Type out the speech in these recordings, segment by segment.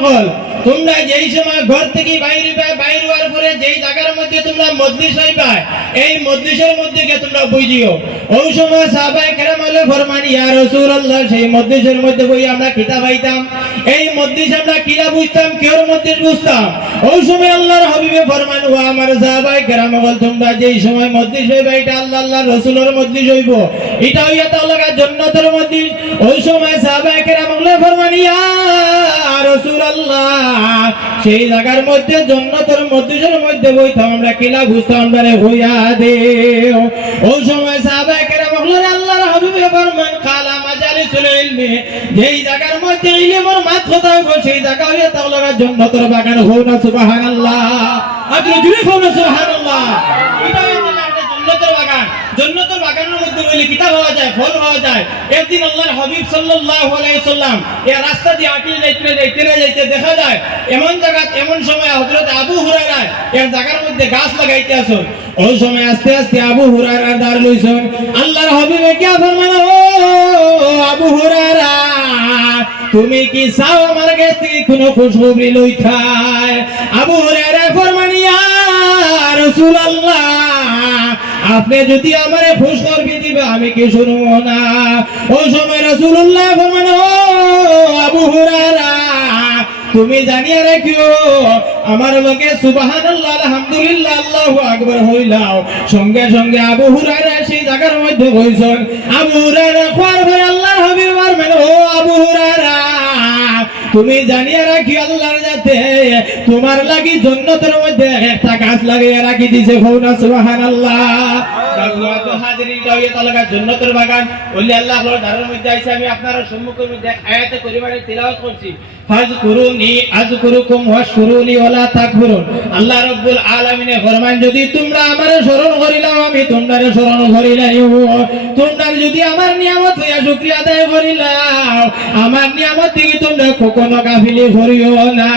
সকল তোমরা যেই সময় ঘর থেকে বাইরে হওয়ার পরে যেই জায়গার মধ্যে তোমরা মজলিস হইবা এই মজলিসের মধ্যে গিয়ে তোমরা বুঝিও ওই সময় সাহাবায়ে কেরাম হলো ফরমান ইয়া রাসূলুল্লাহ সেই মজলিসের মধ্যে বই আমরা কিতাব পাইতাম এই মজলিস আমরা কিরা বুঝতাম কিওর মধ্যে বুঝতাম ওই সময় আল্লাহর হাবিবে ফরমান ওয়া আমার সাহাবায়ে কেরাম বল তোমরা যেই সময় মজলিস হইবা এটা আল্লাহর রাসূলের মজলিস হইব এটা হইয়া তাআলা জান্নাতের মজলিস ওই সময় সাহাবায়ে কেরাম হলো ফরমান ইয়া রাসূলুল্লাহ সেই জায়গার মধ্যে জান্নাতের মজলিসের মধ্যে বইতাম আমরা কিলা বুঝতাম বারে হইয়া দেও ওই সময় সাহাবায়ে কেরাম হলো আল্লাহর হাবিবে ফরমান কালা মাজালিসুল ইলমি যেই জায়গার মধ্যে ইলমের মাত কথা হইব সেই জায়গা হইয়া তাআলা জান্নাতের বাগান হও না সুবহানাল্লাহ আপনি জুড়ে হও না সুবহানাল্লাহ এটা হচ্ছে জান্নাতের বাগান জান্নাতের বাগানের মধ্যে বলে কিতাব হওয়া যায় ফল হওয়া যায় একদিন আল্লাহর হাবিব সাল্লাল্লাহু আলাইহি সাল্লাম এই রাস্তা দিয়ে যাইতে দেখা যায় এমন জায়গা এমন সময় হযরত আবু হুরায়রা এক জায়গার মধ্যে গাছ লাগাইতে আসেন ওই সময় আস্তে আস্তে আবু হুরায়রা দাঁড় লইছেন আল্লাহর হাবিবে কি ফরমান ও আবু হুরায়রা তুমি কি চাও আমার কাছ থেকে কোনো খুশখবরি লইতাই আবু হুরায়রা ফরমান ইয়া রাসূলুল্লাহ আপনি যদি আমারে খুশখবরি দিবে আমি কি শুনবো না ওই সময় রাসূলুল্লাহ ফরমান ও আবু হুরায়রা তুমি জানিয়ে রাখিও আমার লগে সুবহানাল্লাহ আলহামদুলিল্লাহ আল্লাহু আকবার হইলাও সঙ্গে সঙ্গে আবু হুরায়রা সেই জায়গার মধ্যে হইছেন আবু হুরায়রা খোয়ার ভাই আল্লাহর হাবিব ফরমান ও আবু হুরায়রা তুমি জানিয়ে রাখি আল্লাহর যাতে তোমার লাগি জান্নাতের মধ্যে একটা গাছ লাগিয়ে রাখি দিয়েছে হউনা সুবহানাল্লাহ তো হাজিরিন দাও এটা লাগা জান্নাতের বাগান ওলি আল্লাহর দরবারের মধ্যে আইছে আমি আপনাদের সম্মুখের মধ্যে আয়াতে করিমারে তিলাওয়াত করছি ফাজকুরুনি আযকুরুকুম ওয়াশকুরুনি ওয়ালা তাকফুরুন আল্লাহ রাব্বুল আলামিনে ফরমান যদি তোমরা আমারে স্মরণ করিলাও আমি তোমারে স্মরণ করিলাম তোমরা যদি আমার নিয়ামত হইয়া শুকরিয়া আদায় করিলাও আমার নিয়ামত থেকে তোমরা কখনো গাফিলি করিও না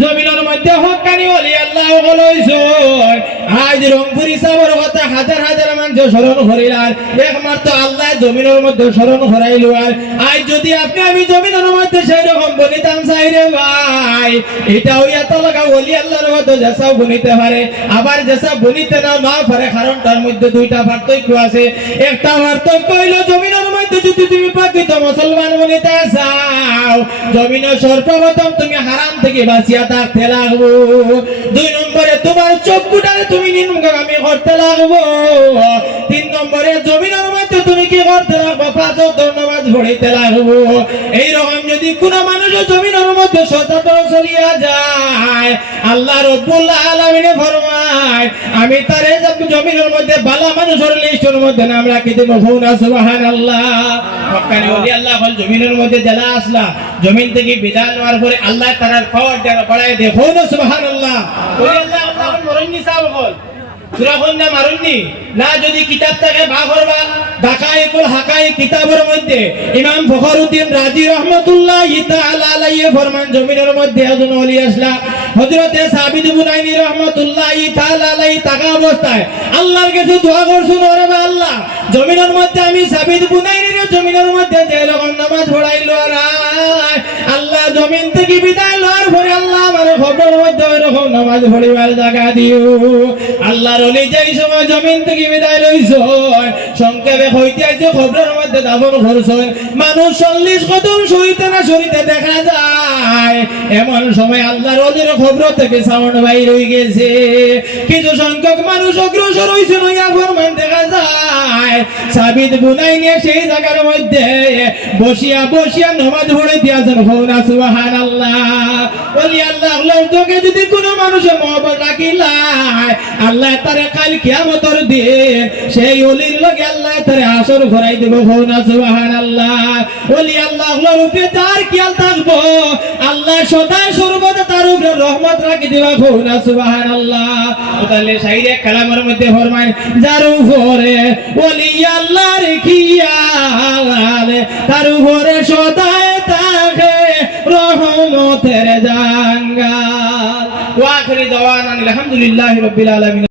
জমিনের মধ্যে হক্কানি ওলি আল্লাহ হইছো আজ রংপুরি সাবর কথা হাজার হাজার মানুষ স্মরণ করিলাম একমাত্র আল্লাহ জমিনের মধ্যে স্মরণ করাইলো আর আজ যদি আপনি আমি জমিনের মধ্যে সেই রকম বনিতাম চাইরে ভাই এটা হইয়া তো লাগা ওলি আল্লাহর মধ্যে যেসব বনিতে পারে আবার যেসব বনিতে না পারে কারণ তার মধ্যে দুইটা পার্থক্য আছে একটা পার্থক্য হইলো জমিনের মধ্যে যদি তুমি প্রকৃত মুসলমান বনিতে চাও জমিনের সর্বপ্রথম তুমি হারাম থেকে বাঁচিয়া থাকতে লাগবো দুই নম্বরে তোমার চক্ষুটারে তুমি নিম্নগামী করতে লাগবো তিন নম্বরে জমিনের মধ্যে তুমি কি করতে লাগবো পাঁচ ওয়াক্ত নামাজ পড়িতে লাগবো এইরকম যদি কোনো মানুষ জমিনের মধ্যে সততা চলিয়া যায় আল্লাহ রাব্বুল আলামিন ফরমায় আমি তারে জমিনের মধ্যে ভালো মানুষের লিস্টের মধ্যে নাম রাখি দেব হউনা সুবহানাল্লাহ হক্কানি ওলি আল্লাহ হল জমিনের মধ্যে জেলা আসলা জমিন থেকে বিদায় নেওয়ার পরে আল্লাহ তাআলার পাওয়ার দ্বারা বাড়ায় দেব হউনা সুবহানাল্লাহ ওলি আল্লাহ আল্লাহ মরণনি সাহেব বল সুরাখন্না মারুননি না যদি কিতাব থাকে ভাগরবা দাকায়েকুল হাকায়েক কিতাবের মধ্যে ইমাম ফখরুদ্দিন রাজি রাহমাতুল্লাহি তাআলা আলাইহি ফরমান জমিনের মধ্যে একজন ওলি আসলা হযরতে সাবিত বুনাইনি রাহমাতুল্লাহি তাআলা আলাইহি তাকা অবস্থায় আল্লাহর কাছে দোয়া করছেন ওরে আল্লাহ জমিনের মধ্যে আমি সাবিত বুনাইনির জমিনের মধ্যে যে রকম নামাজ পড়াইলো আর আল্লাহ জমিন থেকে বিদায় লওয়ার পরে আল্লাহ আমার খবরের মধ্যে ওই রকম নামাজ পড়িবার জায়গা দিও আল্লাহর ওলি যেই সময় জমিন থেকে বিদায় লইছো সংক্ষেপে হইতে আছে খবরের মধ্যে দাফন করছেন মানুষ 40 কদম সরিতে না সরিতে দেখা যায় এমন সময় আল্লাহর ওলির খবর থেকে সাউন্ড বাইর হয়ে গেছে কিছু সংখ্যক মানুষ অগ্রসর হইছে নয়া ফরমান দেখা যায় সাবিত বুনাইনি সেই জায়গার মধ্যে বসিয়া বসিয়া নামাজ পড়িতে আছেন হউনা সুবহানাল্লাহ ওলি আল্লাহর যোগে যদি কোনো মানুষের মহব্বত রাখিলাই আল্লাহ তারে কাল কিয়ামতের দিন সেই ওলির লগে আল্লাহ তারে আসর ঘরাই দেব হউনা সুবহানাল্লাহ ওলি আল্লাহর উপরে তার খেয়াল থাকবো আল্লাহ সদা সর্বদা তার উপরে রহমত রাখি দেব হউনা সুবহানাল্লাহ তাহলে শাইরে কালামের মধ্যে ফরমান যার উপরে ওলি আল্লাহর খেয়াল তার উপরে সদা থাকে রহমতের জাঙ্গাল ওয়া আখিরি দাওয়ানা আলহামদুলিল্লাহি রাব্বিল আলামিন।